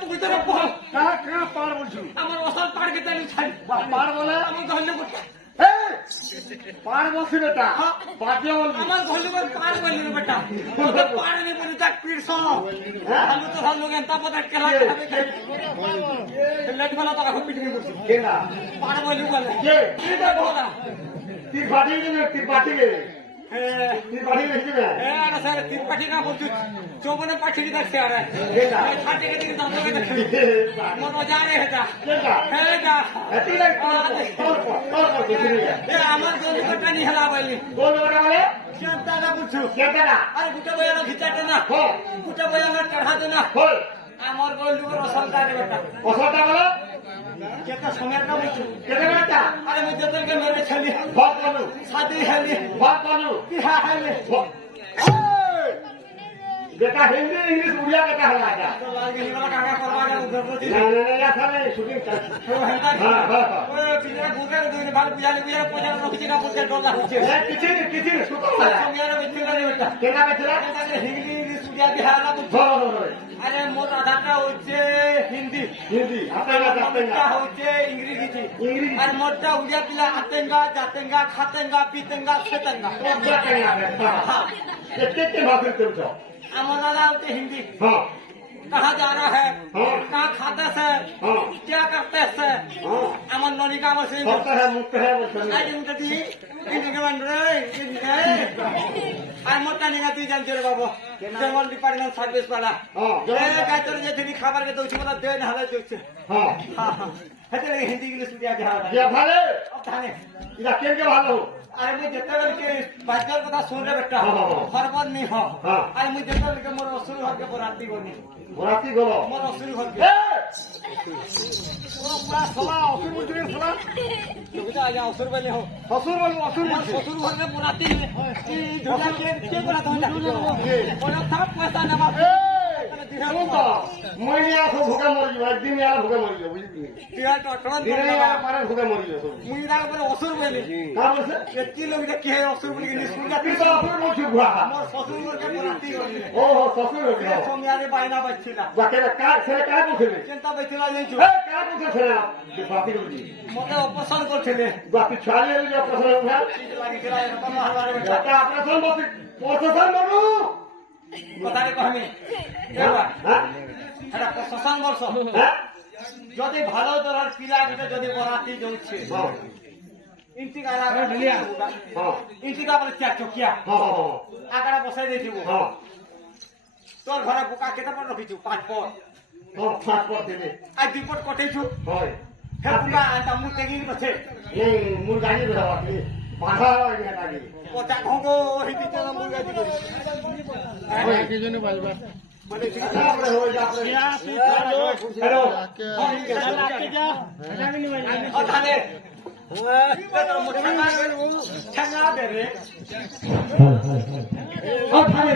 তুই তো বল কারা পার বলছো আমার অসল পার কে তাই ছাড় পার বলে আমি ধন্য করতে পার বলছি বেটা বাজে বলবি আমার ধন্য করে পার বলি না বেটা তোকে পার নে বলি তাক পীর সহ আমি তো ধন্য জ্ঞান তাপ তাক কেলা খাবে লেট বলা তো এখন পিটিং করছি কেনা পার বলি বলে কে এটা বলা তুই বাড়ি গেলে তুই বাড়ি গেলে তুই বাড়ি গেছিস না আরে স্যার তিন পাঠি না বলছি চৌবনে পাঠি দেখছে আরে খাটে কে দিকে দাম করে মন মজা রে এটা এটা তুই আমার দোলটা নি হেলা বলি বল ওটা বলে চিন্তা না বুঝছো কেনা আরে গুটা বয়ানো খিচাতে না গুটা বয়ানো চড়াতে না বল আমার বন্ধুর অসলটা রে বেটা অসলটা বলো কেটা সময়ের না বুঝছো কেনা বেটা আরে আমি যতকে মেরে ছেলে ভাত বলো সাথে হেলে ভাত বলো বিহা হেলে बेटा हिंदी इंग्लिश उड़िया बेटा हला जा তো লাগে নিগলা কাকা করবা না উধর করছি ना ना ना साले शूटिंग कर তো হেলতা हां हां ওই পিছনে গুগা দুই ভালো বুঝালি বুঝালি পয়সা রখিছি না বুঝতে ডলা হচ্ছে किसी सुतो वाला সময়ের ভিতরে রে বেটা केना बेचला হিন্দি ইংলিশ উড়িয়া বিহা না বুঝছো हो আরে মোর আধারটা হচ্ছে হিন্দি हिंदी आतेगा মোরটা হচ্ছে ইংরেজি इंग्लिश আর মোরটা উড়িয়া পিলা আতেঙ্গা জাতেঙ্গা খাতেঙ্গা পিতেঙ্গা সেতেঙ্গা तो क्या करना बेटा कितने भाषा तुम हो আমার দাদা হচ্ছে হিন্দি हां कहाँ जा रहा है हाँ। कहाँ खाते से हाँ। क्या करते से हां अमन नोनी का मशीन होता है मुक्त है वो सुन आज इनका दी इनके बन रहे इनके आज मोटा नहीं गाती जानते रे बाबू जंगल डिपार्टमेंट सर्विस वाला हां ये कहते हैं जैसे खाबर के दो मतलब दे ना हालत जो से हां हाँ हाँ कहते हैं हिंदी इंग्लिश में क्या ये भाले अब थाने इधर केन के भालो अरे मुझे जितना बल के बाजार को सुन रहे बेटा हाँ, हाँ, हाँ। हर बात नहीं हो हाँ। अरे मुझे जितना बल के मोर असुर घर के बराती बनी बोराती गोलो मोर असुर घर के पूरा सला असुर मुझे सला तो आ जाओ असुर बने हो असुर बोलो असुर मोर ससुर घर में बुराती की दुनिया के बना तो और था पैसा ना बाप मैं आखो भूखा मर गयो एक दिन यार भूखा मर गयो बुझली दिया तो अटवन दिन यार मारे भूखा मर गयो मुई ना पर असुर बने का बोल से कितनी लोग के है असुर बने के स्कूल का फिर तो असुर मुझे हुआ मोर ससुर घर के बुराती बने ओ ससुर हो गया सोमियारे बायना बच्चीला बाके का से का बोले चिंता बैठला नहीं छु ए का बोले से ना बाकी बोली मते ऑपरेशन करथिले बाकी छाले जो प्रश्न उठा लागी थिला रतन हलवारे बेटा का ऑपरेशन बाकी प्रोसेसर बनू কথারে কহমি এবা हां এটা প্রশাসন বর্ষ हां যদি ভালো তোরার পিলা গিতে যদি বরাতি যাচ্ছে हां ইন্টিকা লাগা ঢলিয়া हां ইন্টিকা বলে চার চকিয়া हां আগাড়া বসাই দেইছিবো हां তোর ঘরে বোকা কেতে পর রখিছু 5 পর हां पासपोर्ट दे আজ 2 পর কটেছু হয় হে বোকা আটা মু তেগি বসে এই মুরগানি বেরাবাতি বাধা ইয়া লাগি পচা ঘঙ্গো হিতি চলা মুরগা দি ওই কি জন্য বাজবা মানে ঠিক আছে আমরা হয়ে যা আমরা হ্যালো অথানে ঠাঙ্গা দে রে অথানে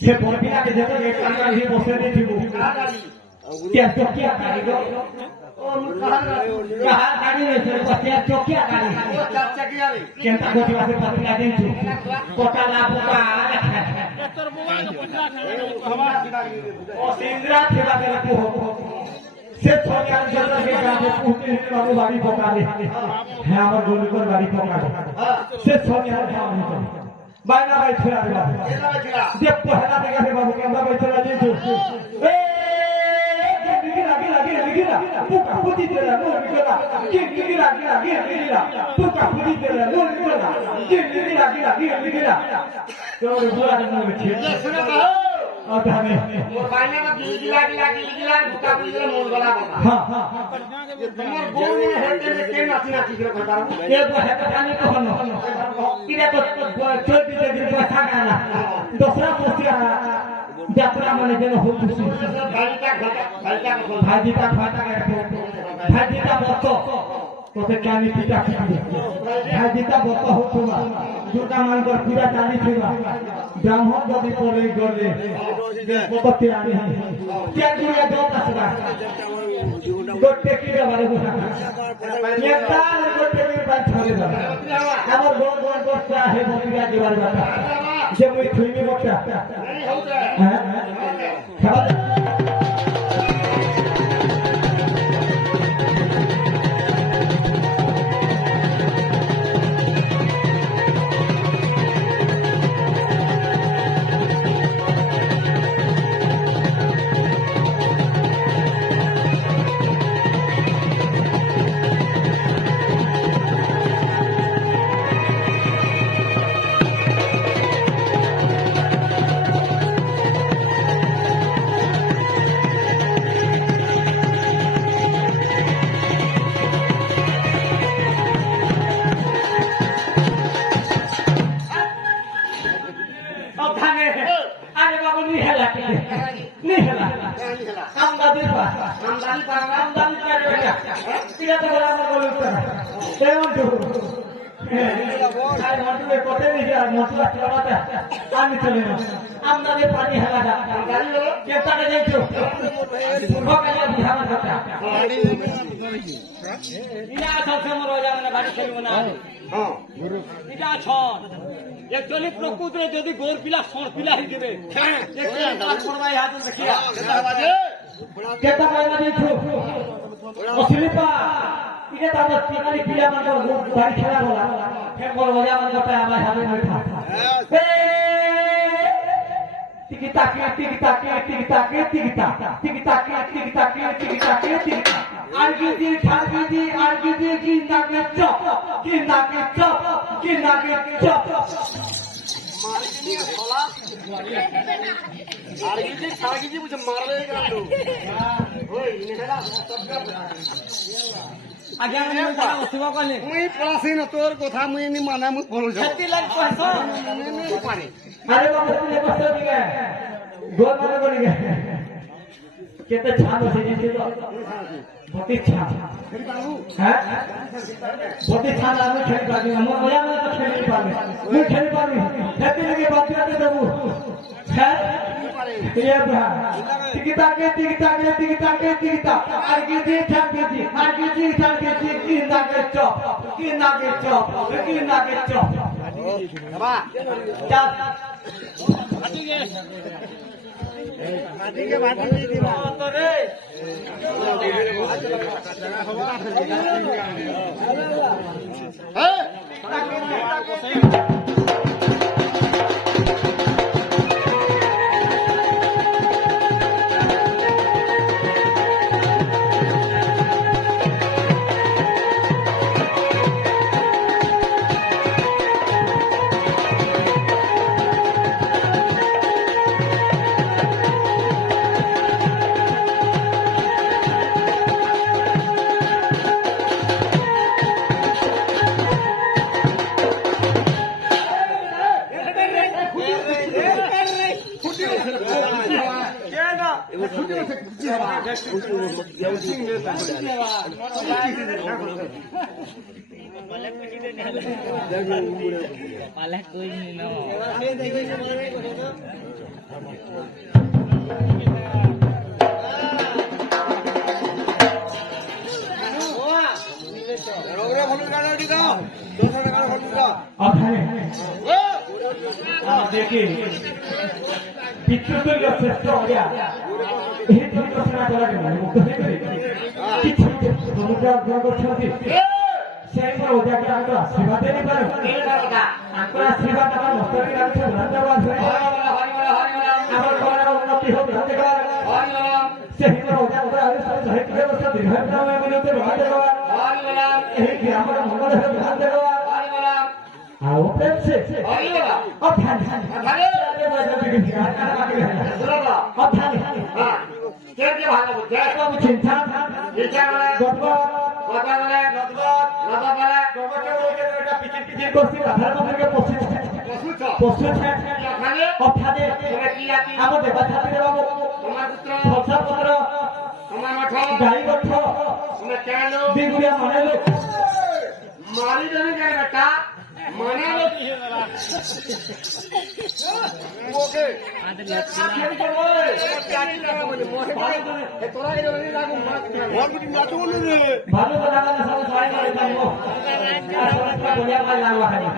সে বড়পিলাকে যেতে রেট টাকা দিয়ে বসে দিয়েছিল क्या चौकिया गाड़ी दो ও মুর কাহার कहा गाड़ी में से क्या चौकिया गाड़ी ও চার চাকিয়া রে केंता को जीवा से पतिला दिन छु कोटा ला बुका ओ सिंद्रा थेला दे को से छोटा जल्द के गाने पूछते हैं बाबू गाड़ी पका दे है हमर गोली को गाड़ी पका दे से छोटा काम है बायना भाई छोड़ा दे কেনা বেছিলা जब पहला देखा से बाबू केंता बैठला दिन छु ए गिरा पुका पुती तेरा नो गिरा गिरा पुका पुती तेरा नो गिरा तो बुआ ने में छे सुने कहो और हमें मोर बाइना में गिला भूखा पुलिस मोर गला बाबा हां ये तुम्हार गोल में हेते में के नाची नाची के बताओ ये तो है पता नहीं कौन इधर तो चोर भी दे पैसा गाना दूसरा पोस्टिया यात्रा माने जन हो खुशी भाजीता खाता भाजीता बत्त তোতে কানি পিটা খাবি ভাজিতা বত হতুমা দুটা মানকর পুরা জানি ছিলা ব্রাহ্মণ যদি পড়ে গলে কততে আনি কে দুনিয়া দত আসবা গোটে কি বারে বুঝা একটা গোটে কি বাদ ছড়ে দাও আমার বড় বড় বস্তা হে বটিয়া দিবার কথা যে মই থুইনি বটা হ্যাঁ খাবার আমদানি করে এটা এটা তো বলা আমার বলে উঠছে না কেমন তো আর মন্টুকে কোটে নিয়ে আর মন্টুলা চালাতে আমি চলে না আমদানি পানি হেলাটা গাড়ি হলো কেতাকে যাইছো ওখানে বিহার কথা ইনা আছে মোর ওজা মানে গাড়ি খেলবো না হ্যাঁ এটা ছন একচুয়ালি প্রকৃতিরে যদি গোর পিলা সর পিলা হই দিবে একচুয়ালি কাজ করবাই হাত দেখিয়া কেতা পাইলা দিছো অসলিপা ইনে তাদের পিকারি পিলা মানে গাড়ি খেলা বলা ফের বড় ওজা মানে কথা আমার হাতে নয় থাকা tiki taki tiki taki tiki taki tiki taki tiki taki tiki taki tiki taki tiki argidi thagidi argidi kinage chop kinage chop মারগিনি খোলা আরগিনি সারগিনি বুঝে মারবে কেন ওই নেলা আগে আমি কথা বসিবা কলে মুই পড়াছি না তোর কথা মুই নি মানে মুই বল যাও সেটি লাগ কইছ পারে আরে বাবা তুমি বসো দিকে গোল মানে বলি গে কেতে ছাদ আছে যে তো বতি ছাদ হ্যাঁ বতি ছাদ আমি খেলি পারি আমার মজা না তো খেলি পারি মুই খেলি পারি হেতে লাগে বাচ্চাতে দেব হ্যাঁ ये ब्रा टिकी ताके आरगीदी ठागीदी kinage chop বাবা चल মাটিকে মাটি দিয়ে দিবা তো রে হ্যাঁ পালা কই নি না রোগরে ভুল গাড়ি দিও দোসরে গাড়ি ভুল দিও আখানে দেখি বিচ্যুত শ্রেষ্ঠ হইয়া এই ঘটনা করা গেল মুক্ত হয়ে গেল কিছু সমুদ্র গ্রহ করতে সেই পর ওটাকে আমরা সেবা দেই পারো আমরা সেবা দেওয়া মস্তকে রাখতে ধন্যবাদ আমার করার উন্নতি হবে হতে পারে সেই পর ওটাকে আমরা সাহিত্য ব্যবস্থা দীর্ঘকালে মিলতে ভাগ দেওয়া এই কি আমরা মঙ্গল হবে ভাগ দেওয়া आओ प्रेम से अब ध्यान अब ध्यान चिंता मारी जाने का बेटा माना लो ओके खेल कर बोले क्या लगा बोले मोहे ए तोरा ये नहीं लागू और भी नाचो बोले रे भालू को लगा सब सारे मारे जाओ और बोलिया का लागवा खाली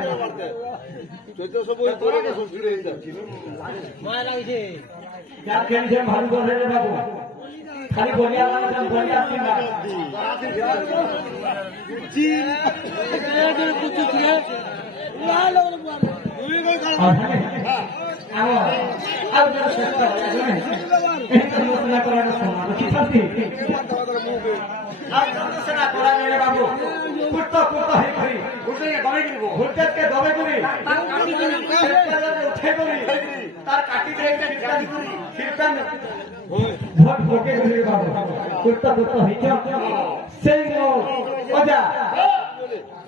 जो सब तोरा के सब गिरे মায়া লাগিছে क्या खेल से भालू को ले बाबू खाली बोलिया का सब बोलिया सिंगा जी এদের কিছু ছিল লাল ওর বাবা তুই কই কাজ आओ अब जो सकता है एक मुसला कराना सुना तो किसी आज जो सेना कराने रे बाबू कुत्ता कुत्ता है खरी उठे दबे गिरबो हुलटेट के दबे गुरी उठे गुरी तार काटी दे के निकाली गुरी फिरता भोट भोके गुरी बाबू कुत्ता कुत्ता है क्या सेई नो ओजा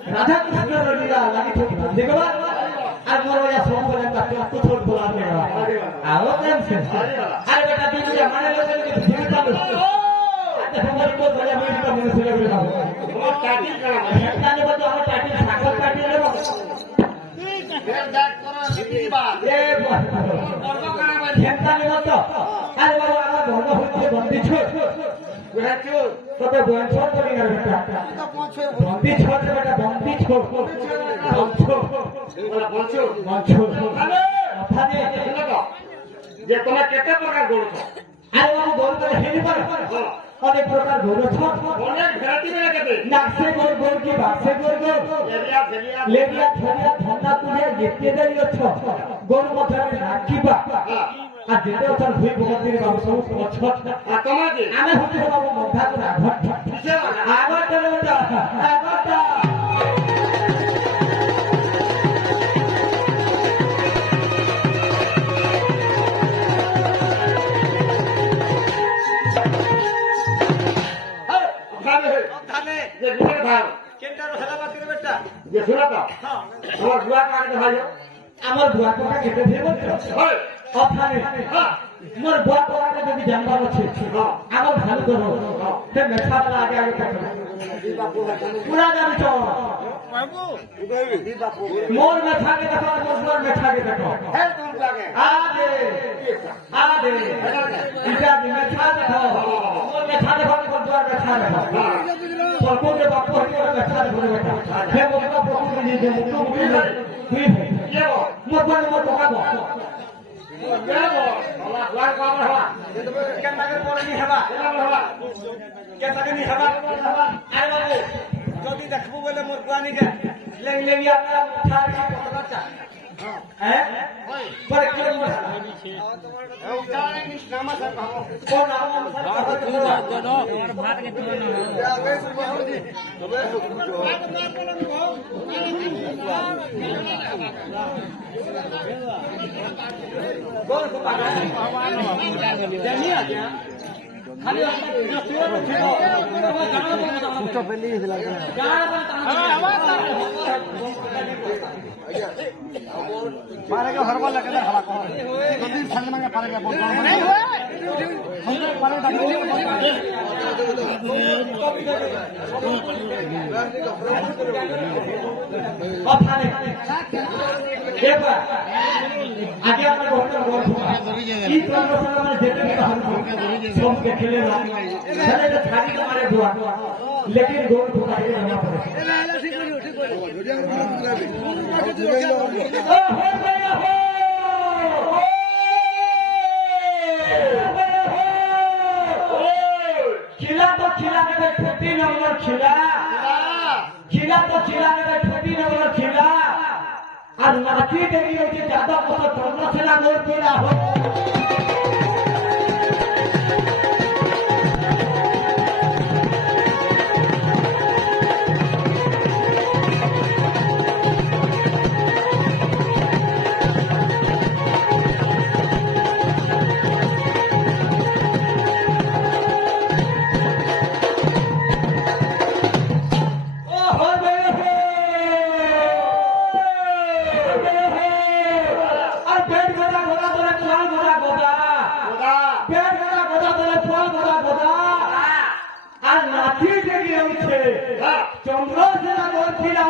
राधा कृष्ण रलीला लागी ठोक देखो আর মোর ওয়া সব বলে কাছে তো ছোট বলা দেবা আও প্রেম সে আরে বেটা দিন মানে লোকে ভিড় চালু আচ্ছা বলে বলে আমি এটা মনে ছিল করে দাও তোমার টাটি কানা একটা নেব তো আমি টাটি সাকল কাটি নেব ফের দেখ করো দিবা এ বর্গ কানা বাই একটা নেব তো আরে বাবা আমার ধর্ম হচ্ছে বন্দি ছোট বুঝাছো তবে বয়স করে গেল বেটা তো পৌঁছে বন্দি ছোট বেটা বন্দি ছোট বলা বলছো আরে ওখানে শুনো তো যে তোমরা কেতে প্রকার গড়ছ আরে বাবু গোল করে হেরি পারে অনেক প্রকার গোল আছে অনেক ভ্যারাইটি বেড়ে গেছে নাকসে গোল গোল কি বাক্সে গোল গোল এরিয়া ফেলিয়া লেডিয়া ছড়িয়া ঠান্ডা তুলিয়া গেতে দেরি অছ গোল মধ্যে রাখিবা আর যেতে ওঠার ভুই ভগতির বাবু সব অছ আর তোমাকে আমি হচ্ছে বাবু মধ্যা করে আগরটা আগরটা ধানে যে গুণের ভাই কেনটার হেলাবা দিলে বেটা যে শুনো তো হ্যাঁ আমার বুয়া কাকে ভাই আমার বুয়া কোকা কেটে দিয়ে বলছো হয় ওখানে হ্যাঁ মোর বুয়া কোকাকে যদি জানবার আছে আমার ভালো করো সে মেছাবলা আগে আগে থাকবে পুরা জানিছ মোর মেছাকে দেখো মোর বুয়ার মেছাকে দেখো হ্যাঁ তোমার লাগে আদে আদে ইটা দি মেছা দেখো মোর মেছা দেখো মোর বুয়ার মেছা দেখো প্রকৃতির বাপ হইতে মেছা দেখো বেটা হে মোর বাপ প্রকৃতি যে মুক্ত মুক্তি দুই ভাই কেও মোর বুয়া মোর কোকা বল কেও আল্লাহ বুয়া কাম হওয়া কেনটাকে পরে নি হেবা কেনটাকে নি হেবা আরে বাবু যদি দেখবো বলে মোর কুয়ানিকে লেং লেঙ্গিয়া থাকি কতটা চা হ্যাঁ পরে কি মোর কোন নাম গোল को पागा জানি আছে খালি তো পেলি দিলা मारे के हर बार लगे ना हवा को जल्दी संग में पारे के बोल नहीं हुए हम तो पारे का ওখানে দেখবা আগে আমরা বলতে বলবো এই প্রশ্নটা আমরা যেতে হবে সবকে খেলে না খেলে তো ছাড়ি তো মারে বুয়া लेकिन गोल को आगे रहना खिला तो खिला के छोटी नंबर खिला खिला तो खिला के छोटी नंबर खिला और नाची देवी होती ज्यादा पता चलना से ना गोल खिला हो चंद्र से बोलছিল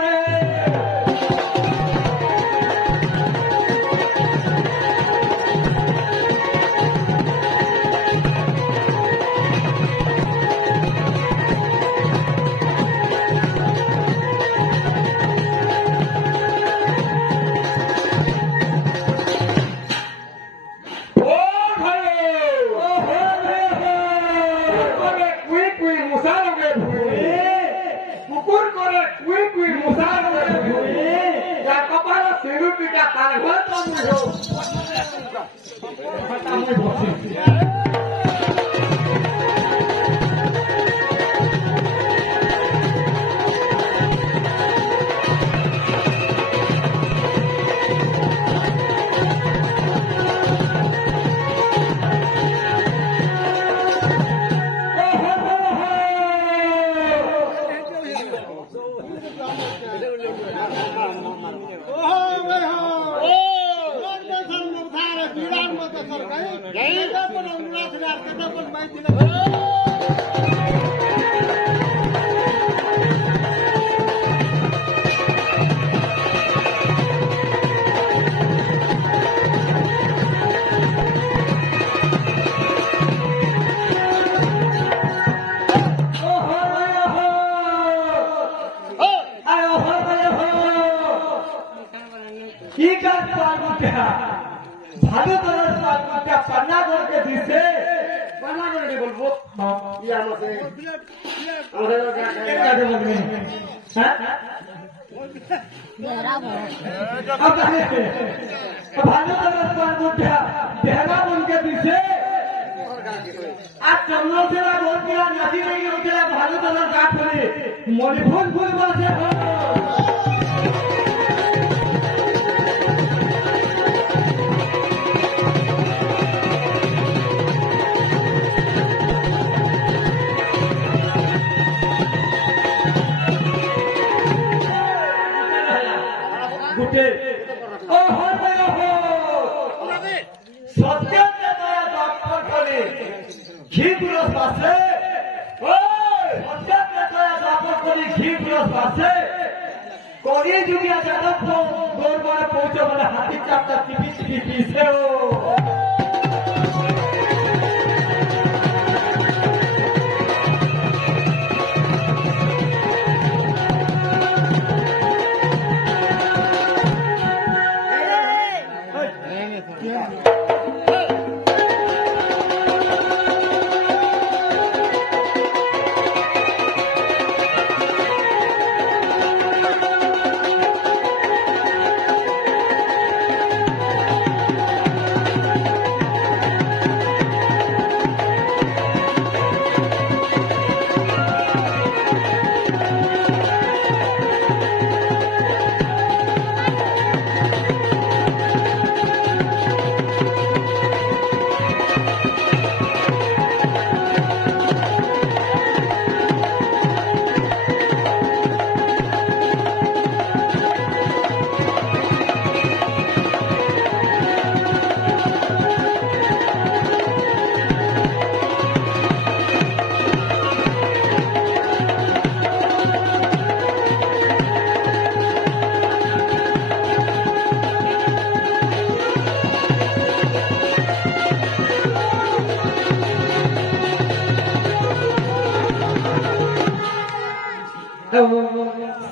गई কি কাজ পালগুটা ভালো করে পালগুটা পান্না করকে দিছে পানা করে বলবো ইয়া আমাদের কাজে বলবে হ্যাঁ ভালো করে পালগুটা বেহরা বলকে দিছে আর চন্দ্রশেরা বলছিলা নাচি লেগে উঠেলা ভালো করে কাজ করে মণিপুর ফুল বলছে গুটে ও হবে সত্যের দয়া দপ্তর করে ঘিগুলো পাশে ও সত্যের দয়া দপ্তর করে ঘিগুলো পাশে করি যুগিয়া যাদব দৌড় করে পৌঁছে বলে হাতির চাপটা টিপি টিপি পিছে ও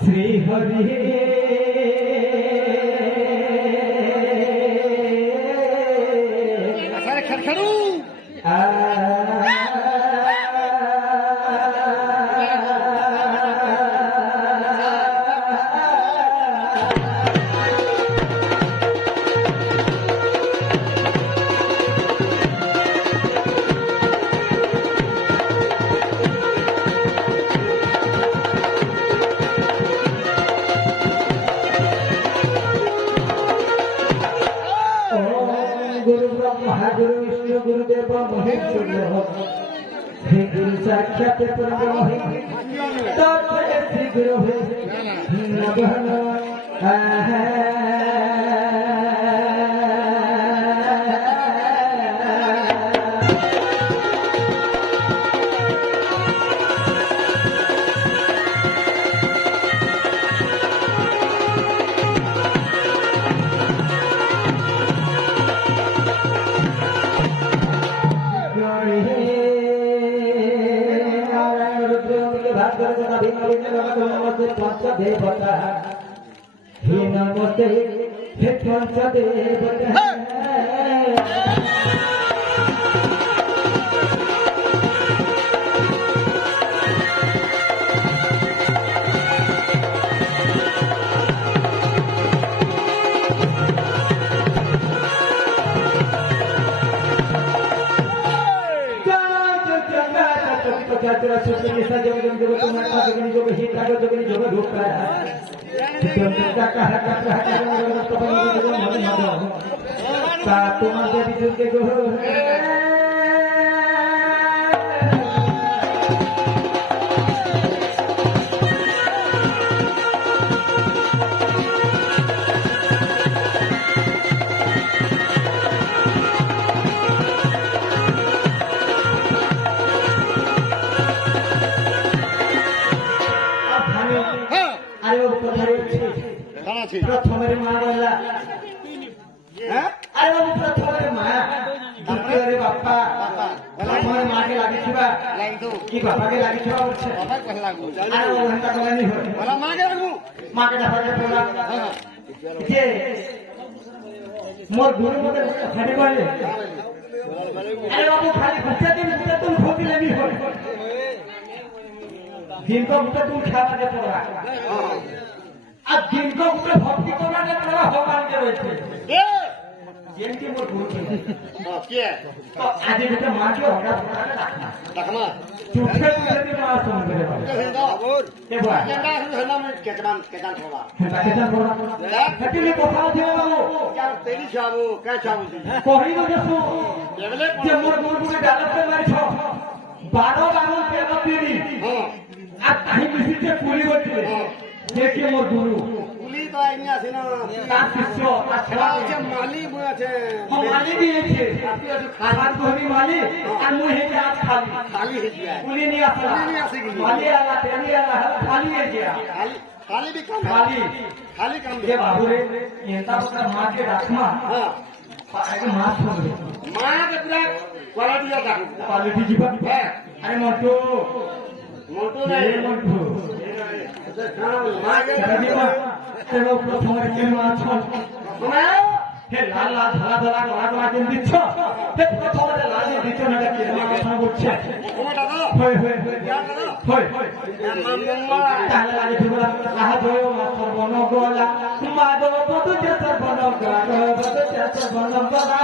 শ্রী হরি খেড়খেড়ু गुरु ब्रह्मा गुरु विष्णु गुरुदेव महेश्वर हे गुरु साक्षात परब्रह्म तत्व श्री गुरु देवता हे नमस्ते हे पंच देवता Jatuh suci kisah jogeng jogo tumata jogeng jogo hita jogeng jogo duka. Jogeng kakak kakak kakak jogeng jogo jogo mani mado. Satu masa di jogeng jogo. प्रथम माँ बोला अरे वो प्रथम माँ द्वितीय बापा प्रथम माँ के लागी छुआ कि बापा के लागी छुआ अरे वो घंटा बोला नहीं हो बोला माँ के लागू माँ के दफा के बोला ये মোর গুরু মতে খালি পাইলে আরে বাবু খালি ঘুরতে দিন তুমি ক্ষতি লেবি হয় দিনকো ঘুরতে তুমি খাওয়া দে পড়া আর দিনকো ঘুরতে ভক্তি করা দে পড়া ভগবান কে রয়েছে যেমনি মোর গুরু কে তো আজ এটা মাকে হঠাৎ টাকমা চুপে যদি মা শুনবে রে বাবা খবর এ বাবা কেডা হলাম কেদান খোলা তাকে যা বড় হেতিলে কথা দিও বাবু क्या तेरी चाबू क्या चाबू दी কহি তো দেখো এগুলো যে মোর গুরুকে ডালতে মারিছ 12 বাবু কে বতিনি হ্যাঁ আর তাহি মিশিতে পুলি বলছিলে দেখি মোর গুরু পুলি তো আইনি আছে না তার শিষ্য তার খেলা ছেলে আছে মালি বই আছে মালি দিয়েছে খাবার ধরি মালি আর মুই হেতে আজ খালি খালি হয়ে যায় পুলি নিয়ে আসলা পুলি নিয়ে আসে কি? মালি আলা তেলি আলা খালি হয়ে গিয়া খালি খালি भी काम খালি खाली काम যে বাবু রে এটা বড় মাকে রাখমা हाँ আগে মাছ হবে मां के पूरा क्वालिटी का डाकू কোয়ালিটি জীবন হ্যাঁ আরে মন্টু मोटो এই नहीं মন্টু मां के দিমা তেরো প্রথমে কে মাছ सुनाओ হে লাল লাল ধলা ধলা ধলা ধলা দিন দিচ্ছ হে প্রথমে লাল দিন দিচ্ছ না কে মাছ করছে घुमा दादा হয় হয় হয় क्या दादा হয় হয় मामा তাহলে লাগে তুমি লাহা জয় মা সর্বন গোলা মা গো বদু যে সর্বন গোলা বদু যে সর্বন গোলা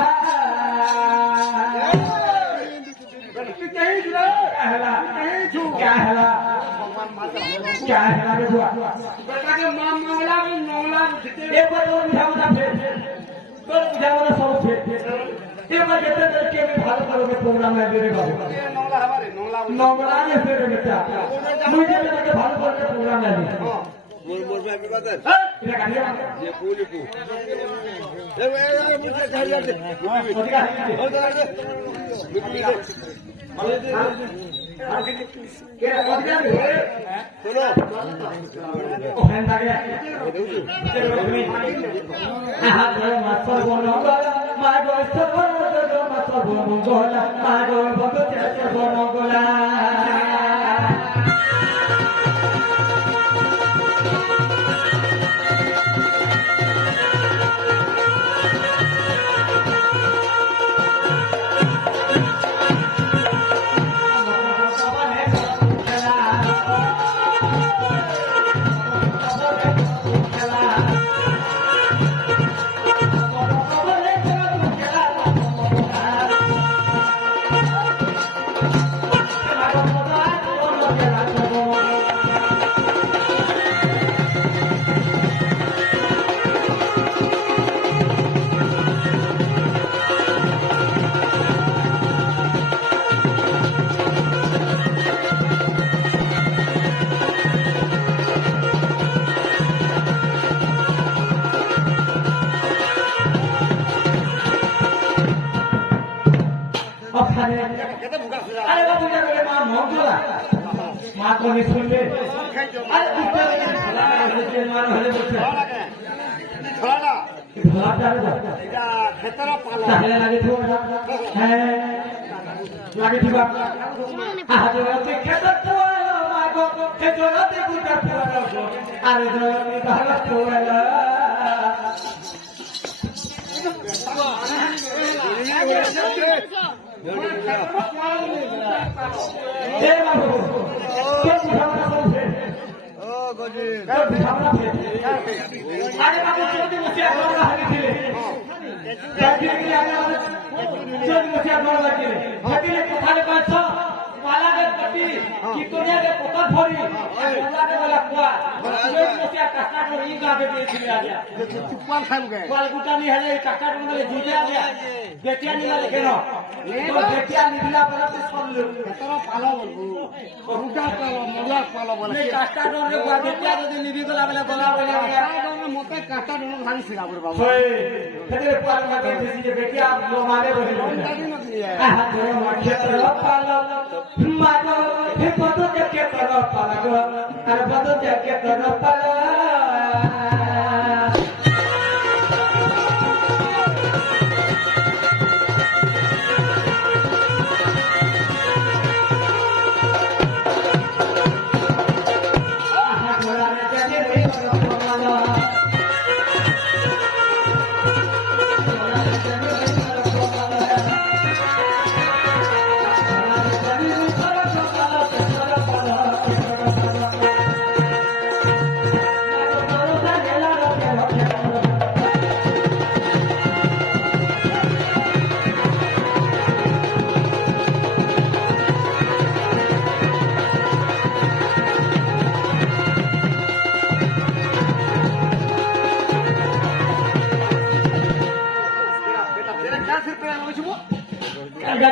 कहीं जुड़ा कहला कहीं छु कहला कहला रे बुआ बेटा के मां मंगला में नौला जिते एक बार और बुझावना फिर तो बुझावना सब फिर एक बार जते देर के भी भालो करोगे प्रोग्राम में मेरे बाबू नौला हमारे नौला नौगला ने फिर बेटा मुझे बेटा के भालो करके प्रोग्राम में दे बोल बोल भाई बात ये काटिया ये पूरी पू ए मुझे चाहिए दे ओदिका और दे के ओदिका सुनो ओ हैन दागे आहा गो मास्टर बोनो मा गो सबर गो मास्टर बोनो गोला मा गो बतो ते बोनो गोला कहते भूखा सुजा अरे बाबू क्या करे मां मोगला मां को नहीं सुन ले खाई जो अरे कुत्ते ने मार हले बोलते छोड़ा धोला डाले এটা খেতরা পালা তাহলে লাগে থোড়া হ্যাঁ লাগে থিবা আহা জগতে খেতর থোয়া মাগো হে জগতে কুটা থোয়া আরে জগতে ভালো থোয়া এ বাবু কে বুঝাওনা করছে ও গজি কে বুঝাওনা আরে বাবু যদি মুছে আমরা হারিয়েছিলে কাজে কি আগে যদি মুছে আমরা লাগিলে হাতিলে কোথায় পাচ্ছ পালাগে কটি কি কোনিয়াগে পোকা ধরি পালাগে বলা কুয়া যদি মুছে কাটা করে ই গাবে দিয়েছিলে আগে চুপান খাম গে কোয়াল গুটানি হলে কাটা করে জুজে আগে বেটিয়া নিলা কেন তো বেটিয়া নিলা পরে তো সরলো খেতরা পালা বলবো ভুকা পালা মজা পালা বলে এই কাটা ডরে কুয়া বেটিয়া যদি নিবি গলা বলে গলা বলে মতে কাটা ডন ভারি ছিল বাবু বাবু হয় হেতে কুয়াল মাকে দিছি যে বেটিয়া লো মারে বলে কাটি না দিয়ে আহা তো ক্ষেত্র পালো মাগো হে কত যে ক্ষেত্র পালো আর কত যে ক্ষেত্র পালো আহা গোলামে জানে রে কত পালো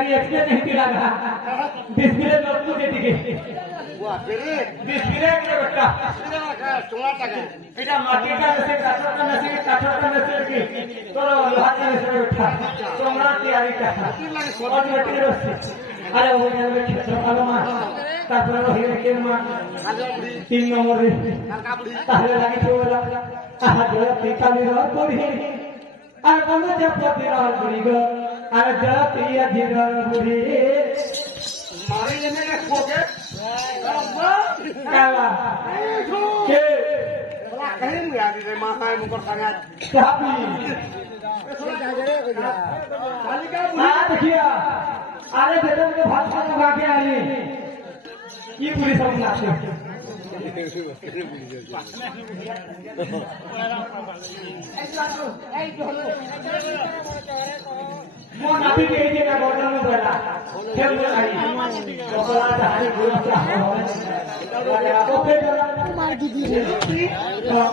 गाड़ी एक्सीडेंट नहीं किया था डिस्प्ले नोट को दे दी ওয়া পেরে डिस्प्ले के बेटा তোমার টাকা এটা মাটিটা এসে কাঠটা মেশে কি তোর লোহাটা এসে বেটা তোমরা তৈরিটা সবাই মেটে রসছে আরে ওই যে ক্ষেত্র ভালো মা তারপরে হয়ে কেন মা 3 নম্বরে তাহলে লাগি চলা আহা জয় পিতালি র করি আর বন্ধু যে প্রতিরাল করি গো আর জয় প্রিয় ধীরাল করি মারি এনে কোকে কালা কে বলা কেন মুয়াদি রে মা হাই মুকর সাঙ্গা চাবি তালিকা आ देखिए अरे बेटा मुझे भात खाने लगा के आए ये पूरी सब नाचे वो नाती के लिए ना बोलना में बोला फिर वो आई तो बोला चाहे बोला क्या हो तो फिर मार दीदी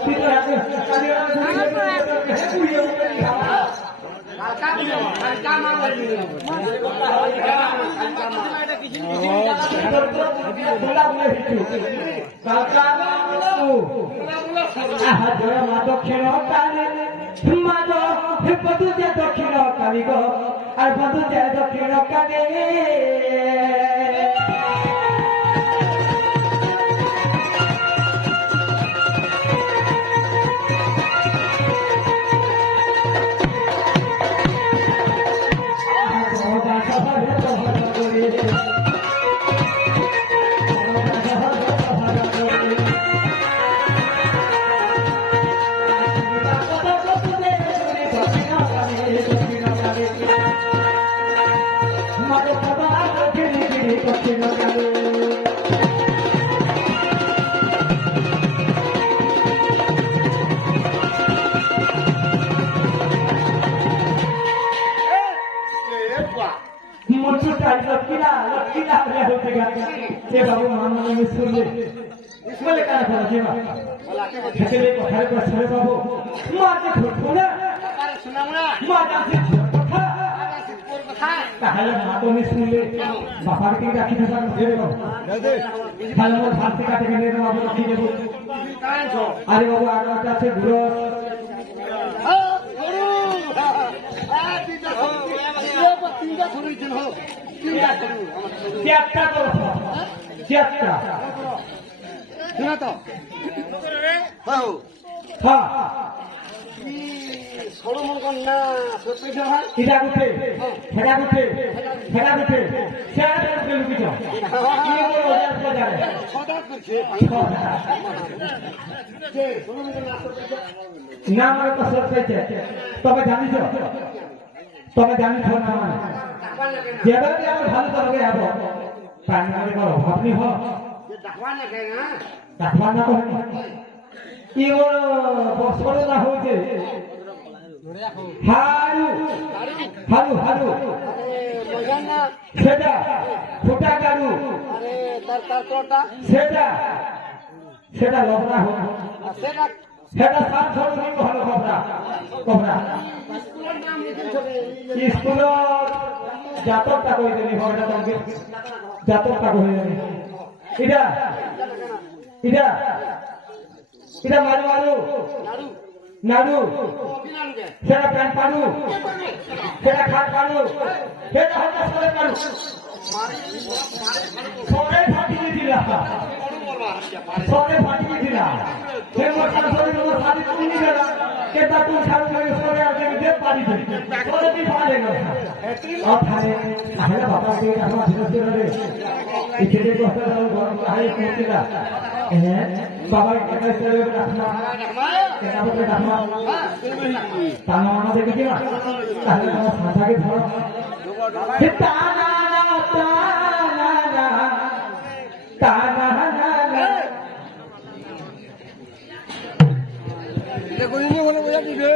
फिर आके কালকা মারলি দক্ষিণ কালী মাদ বধু যে দক্ষিণ কালী গো আর বধু যে দক্ষিণ কালী बाबू मानो बोले क्या था जीवा खेले को हर को सरे बाबू मार के ठोठो ना আরে শুনামরা मार के ठोठो কোর কথা তাহলে মাতো নি শুনলে বাবার কি রাখি থাকা দে দেব তাহলে মোর ভাত থেকে কাটে নিয়ে বাবু রাখি দেব কান ছো আরে বাবু আগটা আছে গুরু গরু তিনটা ছড়ি দিন হো তিনটা ছড়ি চেষ্টা করো চেষ্টা শুনা তো হ্যাঁ হ্যাঁ সরু মন না সত্যি হয় এটা উঠে হেডা উঠে হেডা উঠে চেয়ারে উঠে লুকিছ কি বড় ওদের তো জানে ছটা করছে না আমার তো সব পেয়েছে তবে জানিছ না মানে যেভাবে আমি ভালো করবে যাব প্রাণী করো আপনি হ ডাকবা না কেন না ডাকবা না করেন কি বড় বছর না হয়েছে হারু হারু হারু মজান না সেটা ফোটা কারু আরে তার তোটা সেটা লবনা হোক সেটা সেটা সাত ছড় কিন্তু ভালো কবরা স্কুলের নাম লিখে ছবে স্কুলত জাতকটা কই দেনি হবে না তোমাকে জাতকটা কই দেনি এটা মারু নাড়ু নাড়ু অভিনান কে সেটা প্যান পাড়ু সেটা খাট পাড়ু সেটা হচ্ছে সরে পাড়ু সরে ফাটিয়ে দিলা সরে ফাটিয়ে দিলা সে মোটা সরে তোমার সাথে তুমি গেলা কেতা তুমি সাথে করে সরে আগে যে পারি সরে দি ফাড়ে না আরে আরে বাবা কে আমার ধীরে ধীরে এই ছেলে কথা গরম হাই করছিলা হ্যাঁ বাবা কেন চলে রাখনা কেন বলে রাখনা তানা আমাদের কি না তাহলে আমার সাথাকে ধরো তানা দেখো ইনি বলে বোঝা দিবে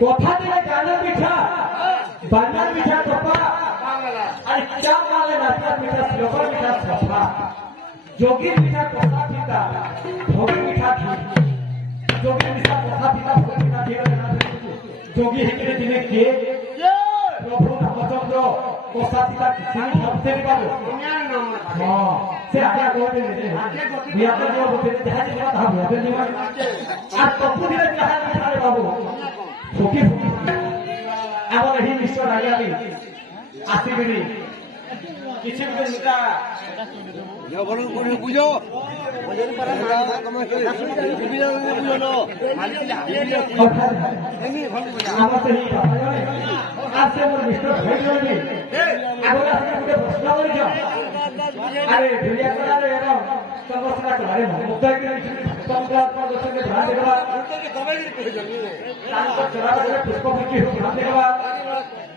কথা দিলে গানের পিঠা বান্নার পিঠা টপা আর চা মালে নাচার পিঠা শ্লোকর পিঠা সফা যোগীর পিঠা কষা পিঠা ভোগী পিঠা ঘি যোগীর পিঠা কষা পিঠা ভোগী পিঠা ঘি যোগী হেঁটে দিনে কে প্রভু রামচন্দ্র কষা পিঠা চিনি ভাবতে পারো হ্যাঁ সে আগে করতে বিয়াতে যে বলতে দেখা যাবে তা বিয়াতে যে আর তপু দিলে যাহা পিঠারে বাবু ফকি ফকি আমার এই ঈশ্বর আগে আমি আসিবিনি কিছু দিন মিটা বুঝো আমার তো এই কথা জানে আজকে আমার মিস্টার ভাই জানে আবার আজকে একটা প্রশ্ন করেছ আরে ভিডিও করারে এরকম সমস্যা করে মুক্তাই করে তোমরা প্রদর্শনে ধ্যান দেবা তার তো চলা করে পুষ্প বিক্রি হোক ধ্যান দেবা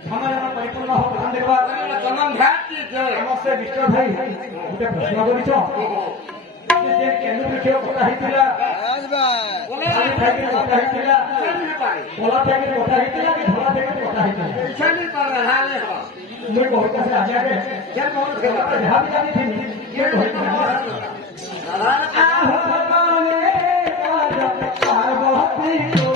সমাজের পরিপূর্ণ হোক ধ্যান দেবা তমাম ঘাট দিয়েছে আমার সে মিস্টার ভাই একটা প্রশ্ন করেছ যে কেন বিক্রি কথা হইতিলা খালি থেকে কথা হইতিলা কলা থেকে কথা হইতিলা কি ধরা থেকে কথা হইতিলা मैं बहुत से आ जाए क्या बहुत गलत है हम जाने थे ये बहुत आहो माने आज बहुत को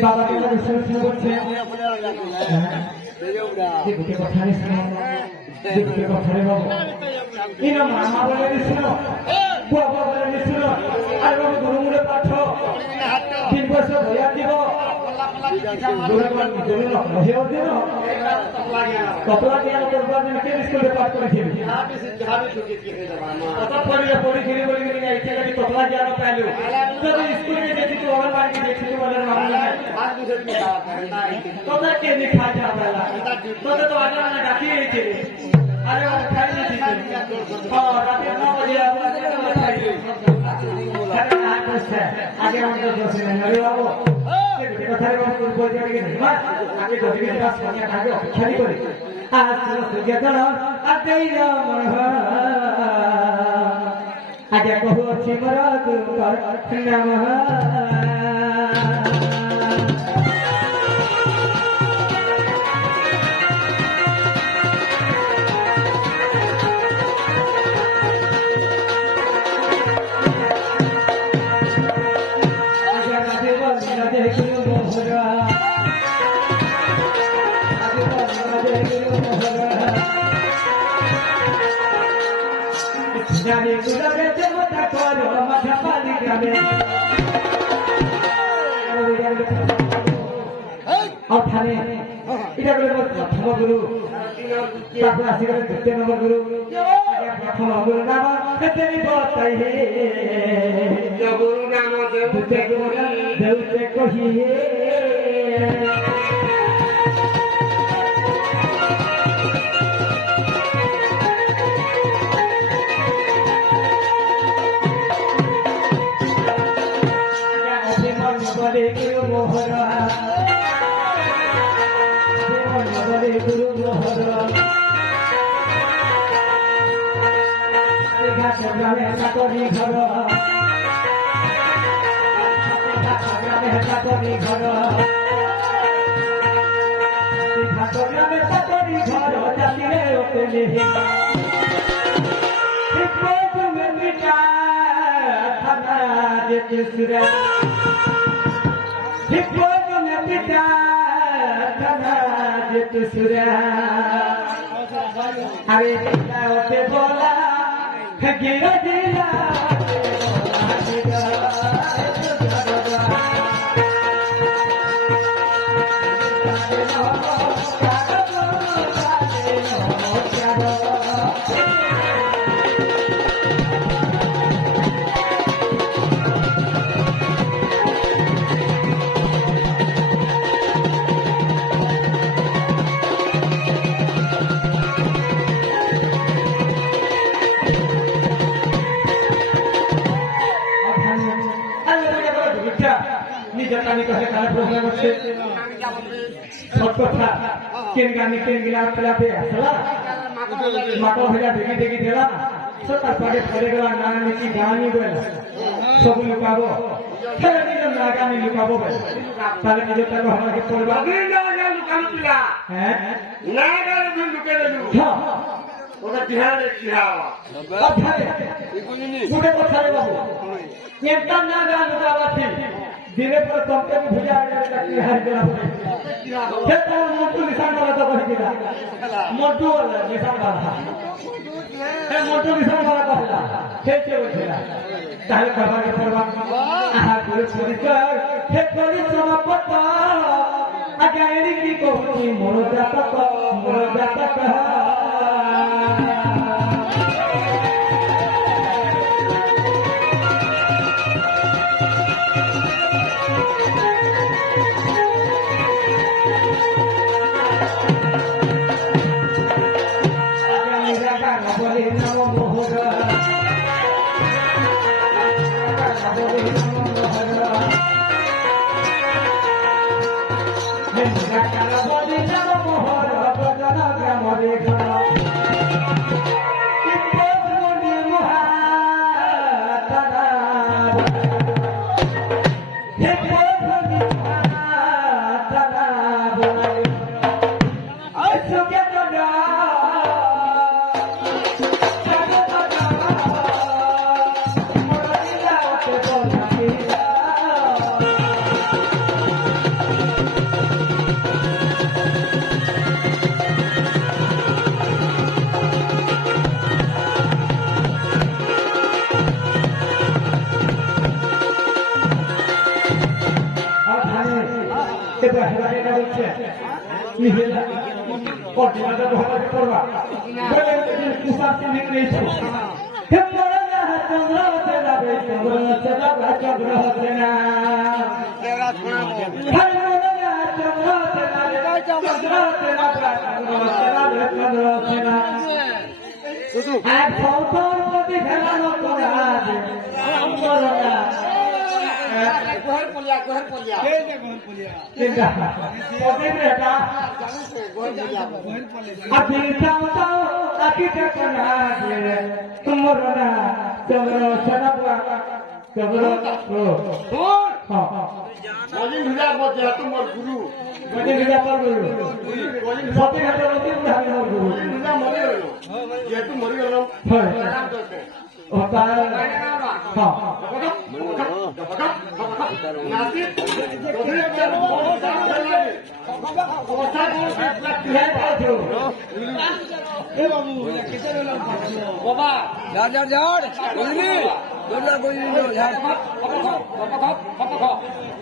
बाबा के विश्वास করছে দেখতে কথা রে শুনো দেখতে কথা রে বাবা ইনা মামা বলে দিছিল বাবা বলে দিছিল আর বাবা গুরু মুরে পাঠ 3 বছর হইয়া দিব গুরু মান গুরু হইয়া দিব কতলা জ্ঞান করবার জন্য কে স্কুলে পাঠ করেছিল কত পড়িয়া পড়ি গিরি বলি গিরি আইছে গলি কতলা জ্ঞান পাইলো যদি স্কুলে যেতি তো আমার বাড়ি দেখি তো বলে মামলা তোদের কে লিখা যাবেলা তোদের তো আগে না ডাকি হইছে আরে ও খাই নি দিতে হ্যাঁ রাতে 9 বাজে আমাদের খাই দিই আরে না করছে আগে আমাদের দোষে নেই আরে বাবু কে কথা রে বাবু বল যাবে কি না আগে যদি কি কাজ করে আগে খেলি করে আজ সুগে চলো আতেই আমার আগে কহছি মরা দুর্গর নমঃ জানি গুলাবে দেবতা করো মাথা পালি গ্রামে আর থানে এটা বলে প্রথম গুরু তারপর আসি গেলে দ্বিতীয় নম্বর গুরু প্রথম গুরু নাম তেরি বতাই হে গুরু নাম দ্বিতীয় গুরু দেউতে কহি হে মোহর ঘাট গ্রামে চাকরি ঘর গ্রামে চাকরি ঘর ঘাট গ্রামে চাকরি ঘর জাতিরে ওপেলে में मिटा थाना जेते सुरा हिप्पोट में मिटा थाना जेते सुरा अरे होते बोला गिरा जिला জানি কহে কালে প্রবলেম হচ্ছে সব কথা কেন গানি কেন গিলা পেলাতে আসলা মাকো ভেজা দেখি দেখি দিলা সকাল পাগে ফেলে গেলা না নাকি গানি বল সব লুকাবো ফেলে দিলাম না গানি লুকাবো তাহলে নিজের টাকা আমাকে করবা না লুকাইছিলা হ্যাঁ না গালে তুই লুকে দিলু ওটা বিহারে বিহার অধ্যায় গুটে কথা রে বাবু একটা না গান লুকাবাছি দিনে পর কোম্পানি ভুজা চাকরি হারি করা হবে সে তো মোটু নিশান वाला তো কই দিলা মোটু নিশান वाला হ্যাঁ মোটু নিশান वाला কথা খেতে বসেলা তাহলে বাবাকে পড়বা আহা করে পরিচয় হে পরিচয় পত আগে এরি কি কই মোর জাতক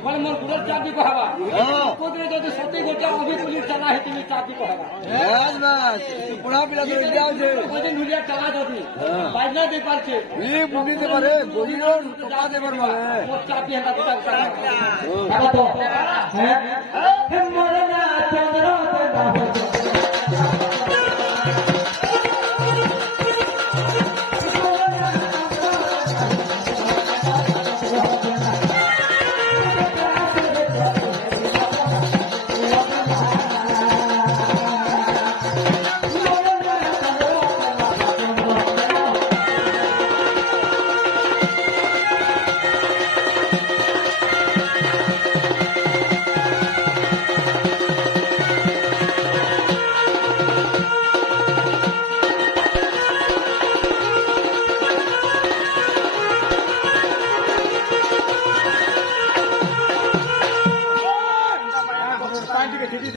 মানে মোর গুড়ের চাবি কহাবা কোদরে যদি সত্যি গোটা অভি পুলিশ চালা হে তুমি চাবি কহাবা বাস বাস পুরা পিলা তো যাও যে কোদিন হুলিয়া চালা যদি বাইনা দে পারছে এই বুদ্ধি দে পারে গলির টাকা দে পারবা মোর চাবি হেলা তো চালা তো হ্যাঁ হে মরনা চন্দ্র তে বাবা